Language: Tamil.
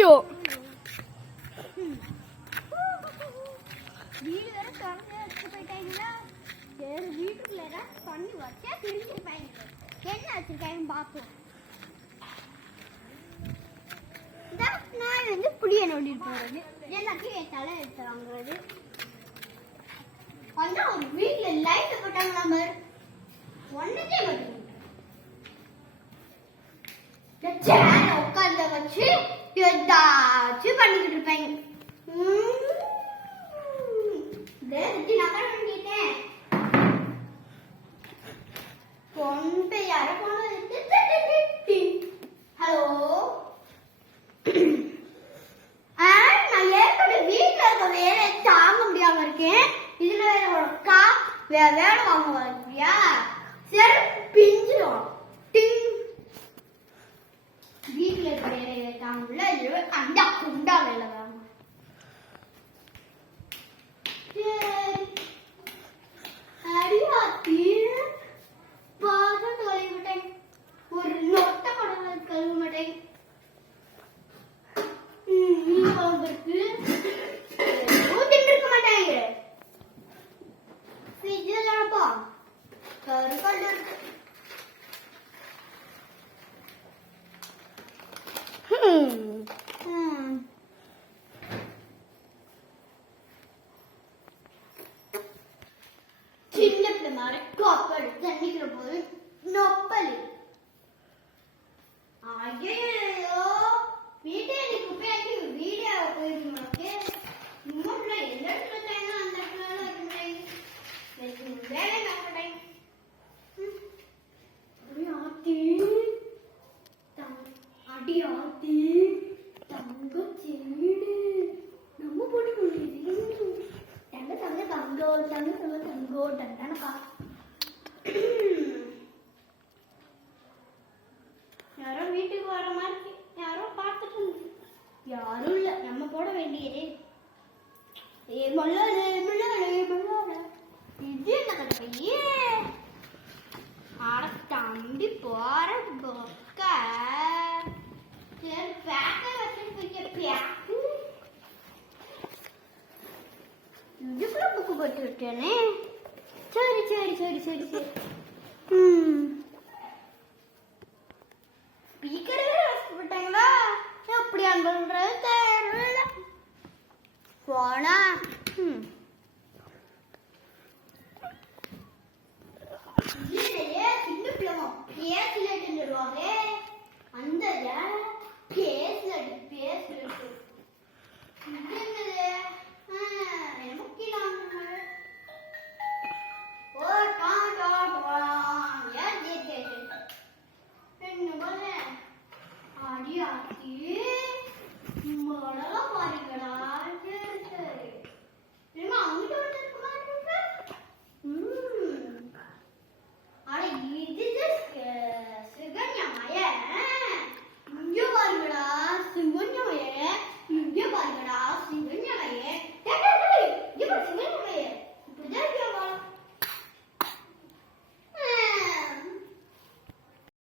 மாட்டிடும். வீடு வேற திறந்து வச்சுட்டு போயிட்டாங்கன்னா சரி வீட்டுக்குள்ள பண்ணி வச்சா தெரிஞ்சிருப்பாங்க என்ன வச்சிருக்காங்க பார்ப்போம். நான் வந்து புளிய நோண்டிட்டு போறது எல்லாத்தையும் என் தலை எடுத்து வாங்குறது. வந்து ஒரு வீட்டுல லைட் போட்டாங்க நம்ம ஒன்னுக்கே மாட்டேங்குது. உட்கார்ந்த வச்சு ஏதாச்சும் பண்ணிக்கிட்டு இருப்பாங்க. ஹலோ நான் ஏற்கனவே வீட்டுல இருக்க வேலை தாங்க முடியாம இருக்கேன். இதுல வேலை வாங்க வரியா சரி பிஞ்சிடும். வீட்டுல இருக்க வேலையை தாங்க முடியல அந்த குண்டா வேலை வாங்க. ஒரு நொட்ட படம் கழுவ மாட்டேன். இருக்க மாட்டாங்க ஃப்ரிட்ஜ்லப்பா கருக்கல் இருக்கு. சின்ன பிள்ளை மாதிரி கோப்பல் தண்ணிக்கிற போது நொப்பல். ஐயோ வீட்டை குப்பையாக்கி வீடியோ போயிருக்கு. மூணுல எந்த இடத்துல தேங்க அந்த இடத்துல வைக்க முடியாது. வேலை பார்க்க மாட்டேன். அடி ஆத்தி தங்க செடி நம்ம போட்டு கொண்டு தங்க தங்க தங்கோ தங்க தங்க தங்கோ தங்கனக்கா. யாரோ வீட்டுக்கு வர மாதிரி யாரோ பார்த்துட்டு யாரும் இல்ல நம்ம போட வேண்டியது. இது என்ன கதையே ஆட தம்பி போற பொக்க சரி பேக்க வச்சுட்டு இதுக்குள்ள புக்கு போட்டு விட்டேனே. சரி சரி சரி சரி சரி ஸ்பீக்கரே விட்டாங்களா எப்படி அன்புன்றது தெரியல. போனா சின்ன பிள்ளைங்க பேசிட்டு அந்த